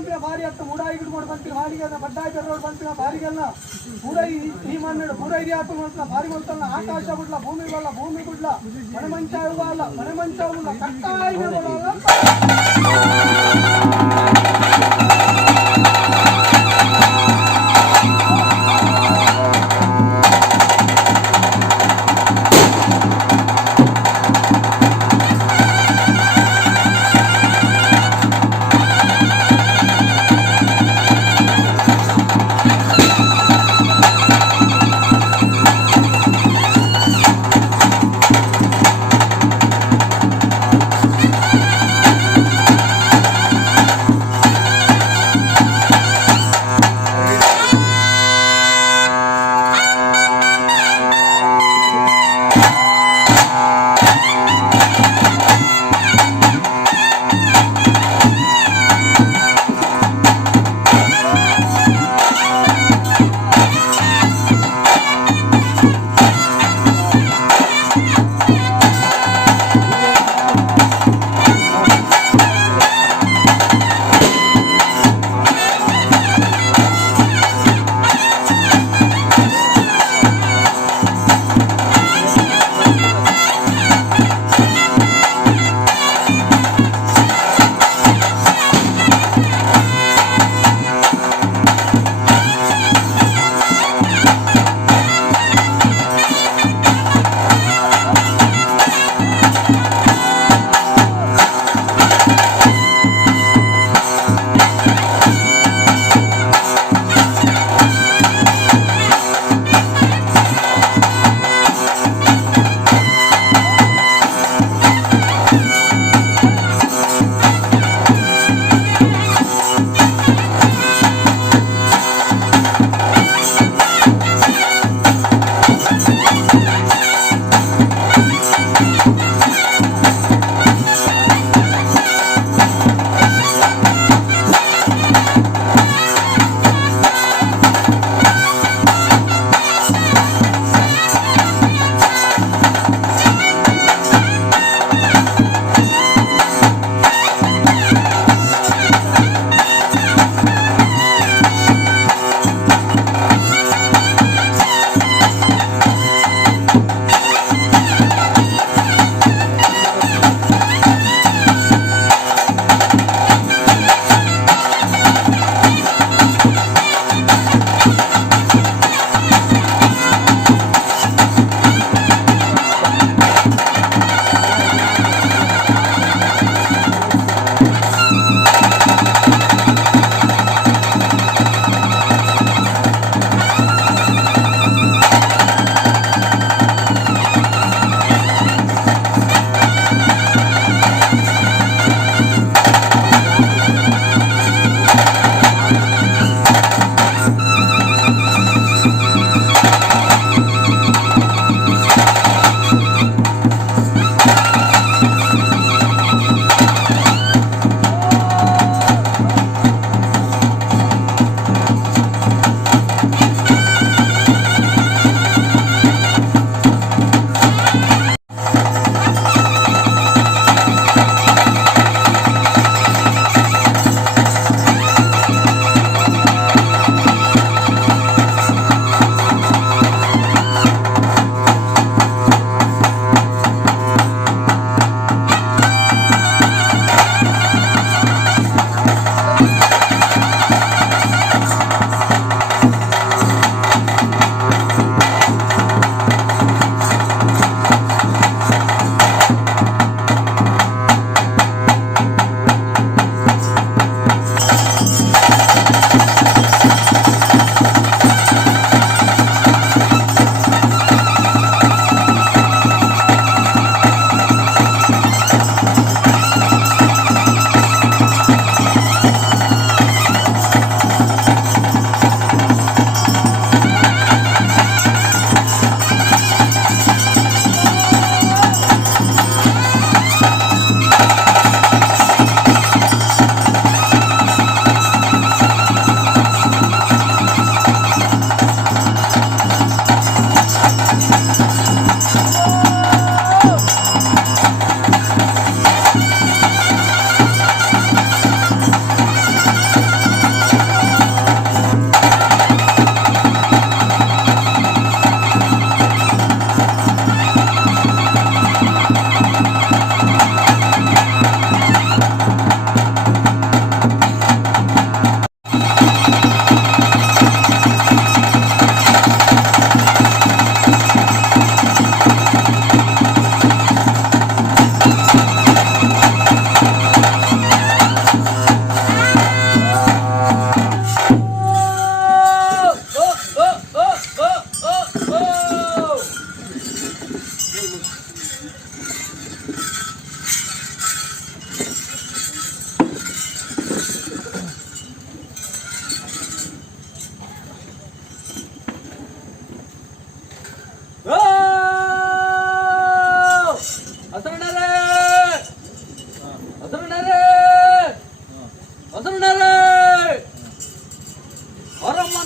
ಬಂತಿನ ಭಾರಿ ಹತ್ತು ಮೂಡ ಐದು ಮಾಡಿ ಬಂತಿನ ಹಾಲಿಗೆ ಬಡ್ಡಾಯಿ ರೋಡ್ ಬಂತಿನ ಭಾರಿಗೆಲ್ಲ ಪೂರ ಈ ಮಣ್ಣು ಪೂರ ಹಿರಿಯ ಹಾಕು ಮಾಡ್ತಾನ ಭಾರಿ ಮಾಡ್ತಾನ ಆಕಾಶ ಬಿಡ್ಲ ಭೂಮಿ ಬಲ್ಲ ಭೂಮಿ ಬಿಡ್ಲ ಮನೆ ಮಂಚ ಅಲ್ಲ ಮನೆ ಮಂಚ ಇಲ್ಲ ಕಟ್ಟಾಯಿ ಬರಲ್ಲ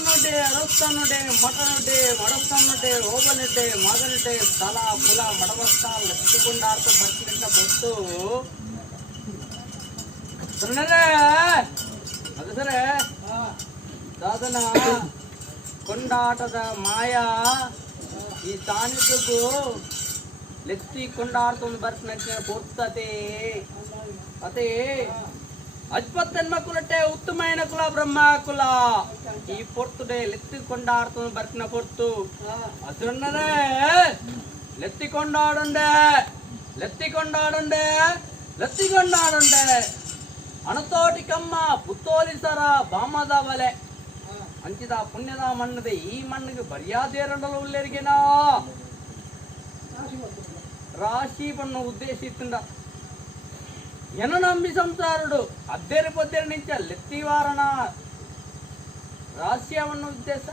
ಚಿಕ್ಕನುಡ್ಡೆ ಅರಸ್ತನುಡ್ಡೆ ಮಟನುಡ್ಡೆ ಮಡಸ್ತನುಡ್ಡೆ ಓಬನುಡ್ಡೆ ಮಗನುಡ್ಡೆ ಸ್ಥಳ ಕುಲ ಮಡವಸ್ತ ಲೆತ್ತಿಕೊಂಡಾರ್ಥ ಬರ್ತಿಂತ ಗೊತ್ತು ಅದು ಸರೇ ಸಾಧನ ಕೊಂಡಾಟದ ಮಾಯ ಈ ಸಾನ್ನಿಧ್ಯಕ್ಕೂ ಲೆತ್ತಿ ಕೊಂಡಾಡ್ತೊಂದು ಬರ್ತಿನ ಪೊರ್ತತೆ ಅದೇ ಅಜ್ಪತ್ತನ್ಮ ಕುಲಟೆ ಉತ್ತಮೈನ ಕುಲ ಬ್ರಹ್ಮ ಕುಲ ಈ ಪೊರ್ತುಡೆ ಲೆತ್ತಿ ಕೊಂಡಾಡ್ತೊಂದು ಬರ್ತಿನ ಪೊರ್ತು ಹಸುಣ್ಣರೇ ಲೆತ್ತಿ ಕೊಂಡಾಡುಂಡೆ ಲೆತ್ತಿ ಕೊಂಡಾಡುಂಡೆ ಲೆತ್ತಿ ಕೊಂಡಾಡುಂಡೆ ಅಣತೋಟಿಕಮ್ಮ ಪುತ್ತೋಲಿಸರ ಬಾಮದ ಬಲೆ ಅಂಚಿದ ಪುಣ್ಯದ ಮಣ್ಣದೆ ಈ ಮಣ್ಣಿಗೆ ಬರಿಯಾದೇರಂಡಲು ಉಲ್ಲೇರಿಗೆನಾ ರಾಶಿ ಬಣ್ಣ ಉದ್ದೇಶಿಸಿಂದ ಎನ ನಂಬಿ ಸಂಸಾರುಡು ಅದ್ದೇರಿ ಪೊದ್ದೇರಿ ನಿಂಚ ಲೆತ್ತಿವಾರಣ ರಾಶಿಯವನ್ನ ಉದ್ದೇಶ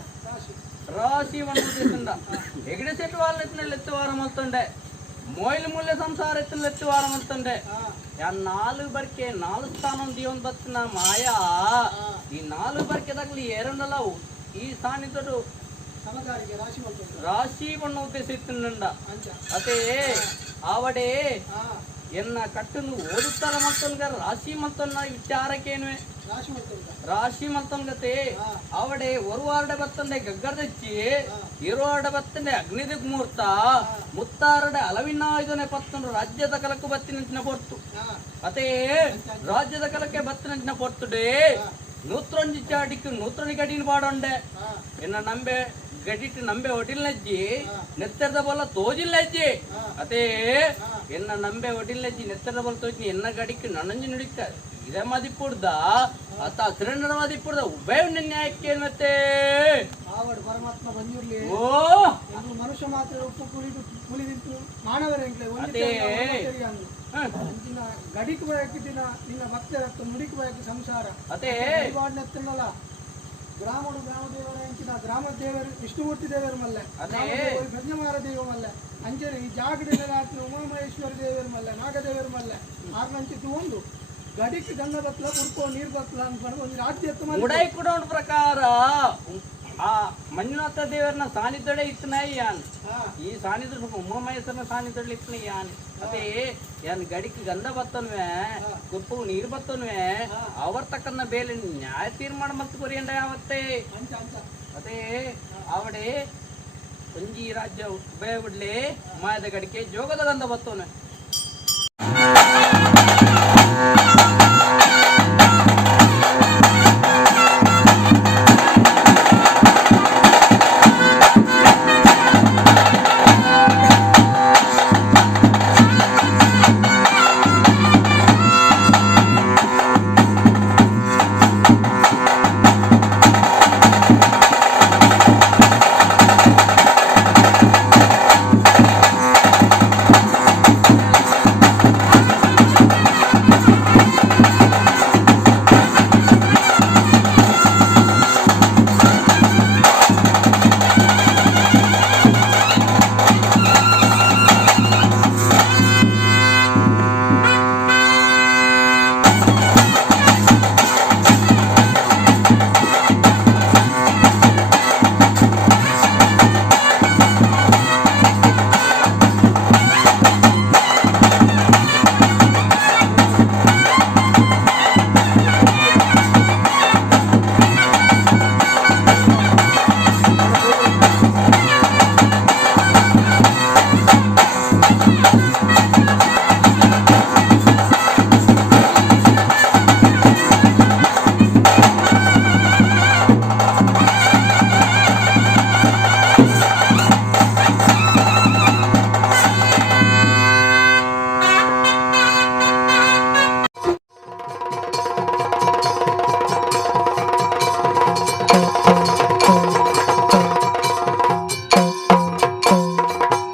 ರಾಶಿವನ್ನ ಉದ್ದೇಶಿಂದ ಎಗಡೆ ಸೆಟ್ వాళ్ళ ಲೆತ್ತಿವಾರ ಮಲ್ತೊಂಡೆ ಮೊಯ್ಲು ಮುಲ್ಲೆ ಸಂಸಾರ ಎತ್ತಿನ ಲೆತ್ತಿವಾರ ಮಲ್ತೊಂಡೆ ನಾಲ್ಕು ಬರ್ಕೆ ನಾಲ್ಕು ಸ್ಥಾನ ದಿವನ್ ಬತ್ತಿನ ಮಾಯಾ ಈ ನಾಲ್ಕು ಬರ್ಕೆ ತಗಲಿ ಏರನ್ನಲ್ಲ ಈ ಸಾನಿದಡು ರಾಶಿ ಬಣ್ಣ ಉದ್ದೇಶಿಸಿಂದ ಅದೇ ಆವಡೆ ಎನ್ನ ಕಟ್ಟನ್ನು ಓದುತ್ತಾರ ಮತ್ತೊಂದ ರಾಶಿ ಮತ್ತೊಂದ ವಿಚಾರಕ್ಕೇನುವೆ ರಾಶಿ ಮತ್ತೊಂದತೆ ಅವಡೆ ಒರುವಾರಡೆ ಬತ್ತಂದೆ ಗಗ್ಗರ್ದಚ್ಚಿ ಇರುವಾರಡೆ ಬತ್ತಂದೆ ಅಗ್ನಿದಿಗ್ ಮುಹೂರ್ತ ಮುತ್ತಾರಡೆ ಅಲವಿನ ಇದನೆ ಪತ್ತೊಂದು ರಾಜ್ಯದ ಕಲಕ್ಕೆ ಬತ್ತಿನ ಪೊರ್ತು ಅದೇ ರಾಜ್ಯದ ಕಲಕ್ಕೆ ಬತ್ತಿನ ಪೊರ್ತುಡೆ ನೂತ್ರಂಜಿ ಚಾಡಿಕ್ ನೂತ್ರನಿ ಗಡಿನ ಪಾಡೊಂಡೆ ಎನ್ನ ನಂಬೆ ಗಡಿಟ್ಟು ನಂಬೆ ಒಡಿಲ್ನಜ್ಜಿ ನೆತ್ತರದ ಬಲ ತೋಜಿಲ್ಲಜ್ಜಿ ಅದೇ ಎನ್ನ ನಂಬೆ ಒಡಿಲ್ನಜ್ಜಿ ನೆತ್ತರದ ಬಲ ತೋಜಿ ಎನ್ನ ಗಡಿಕ್ಕೆ ನನಂಜಿ ನುಡಿಕ ಇದೇ ಮದಿಪುಡ್ದ ಅತ್ತ ಹಸಿರಣ್ಣರ ಮದಿಪುಡ್ದ ಉಭಯ ನ್ಯಾಯಕ್ಕೆ ಮತ್ತೆ ಪರಮಾತ್ಮ ಬಂದಿರ್ಲಿ ಓ ಮನುಷ್ಯ ಮಾತ್ರ ಉಪ್ಪು ಕುಳಿದಿತ್ತು ಮಾನವರ ಅದೇ ಗಡಿಕ್ ಬಯಕಿದ್ದಿನ ನಿನ್ನ ಭಕ್ತರತ್ತು ನುಡಿಕ್ ಬಯಕೆ ಸಂಸಾರ ಅದೇ ಎತ್ತಲ್ಲ ಗ್ರಾಮಡು ಗ್ರಾಮ ದೇವರ ಎಂಚಿನ ಗ್ರಾಮ ದೇವರು ವಿಷ್ಣುಮೂರ್ತಿ ದೇವರು ಮಲ್ಲೆ ಗಂಜಮಾರ ದೇವ ಮಲ್ಲೆ ಅಂಜನೆ ಈ ಜಾಗಡಿನ ಉಮಾಮಹೇಶ್ವರ ದೇವರು ಮಲ್ಲೆ ನಾಗದೇವರು ಮಲ್ಲೆ ಆರ್ನಂಚಿತ್ತು ಒಂದು ಗಡಿಕ್ ಗಂಗ ಬತ್ಲ ಉಡ್ಕೋ ನೀರ್ ಬತ್ಲ ಅಂತ ಒಂದು ರಾಜ್ಯ ಉಡೈ ಕುಡೋಣ ಪ್ರಕಾರ ಆ ಮಂಜುನಾಥ ದೇವರನ್ನ ಸಾನ್ನಿಧ್ಯಡೆ ಇತ್ತನ ಯಾನ್ ಈ ಸಾನ್ನಿಧ್ಯ ಉಮಾಮಹೇಶ್ವರನ ಸಾನ್ನಿಧ್ಯಡೆ ಇತ್ತನ ಯಾನ್ ಅದೇ ಯಾನ್ ಗಡಿಕ್ ಗಂಧ ಬತ್ತನ್ವೆ ಕುಪ್ಪು ನೀರ್ ಬತ್ತನ್ವೆ ಅವರ್ ತಕ್ಕನ್ನ ಬೇಲೆ ನ್ಯಾಯ ತೀರ್ಮಾನ ಮತ್ತು ಕೊರಿಯಂಡ ಯಾವತ್ತೇ ಅದೇ ಅವಡೆ ಒಂಜಿ ರಾಜ್ಯ ಉಭಯ ಬಿಡ್ಲಿ ಮಾಯದ ಗಡಿಕೆ ಜೋಗದ ಗಂಧ ಬತ್ತವನೆ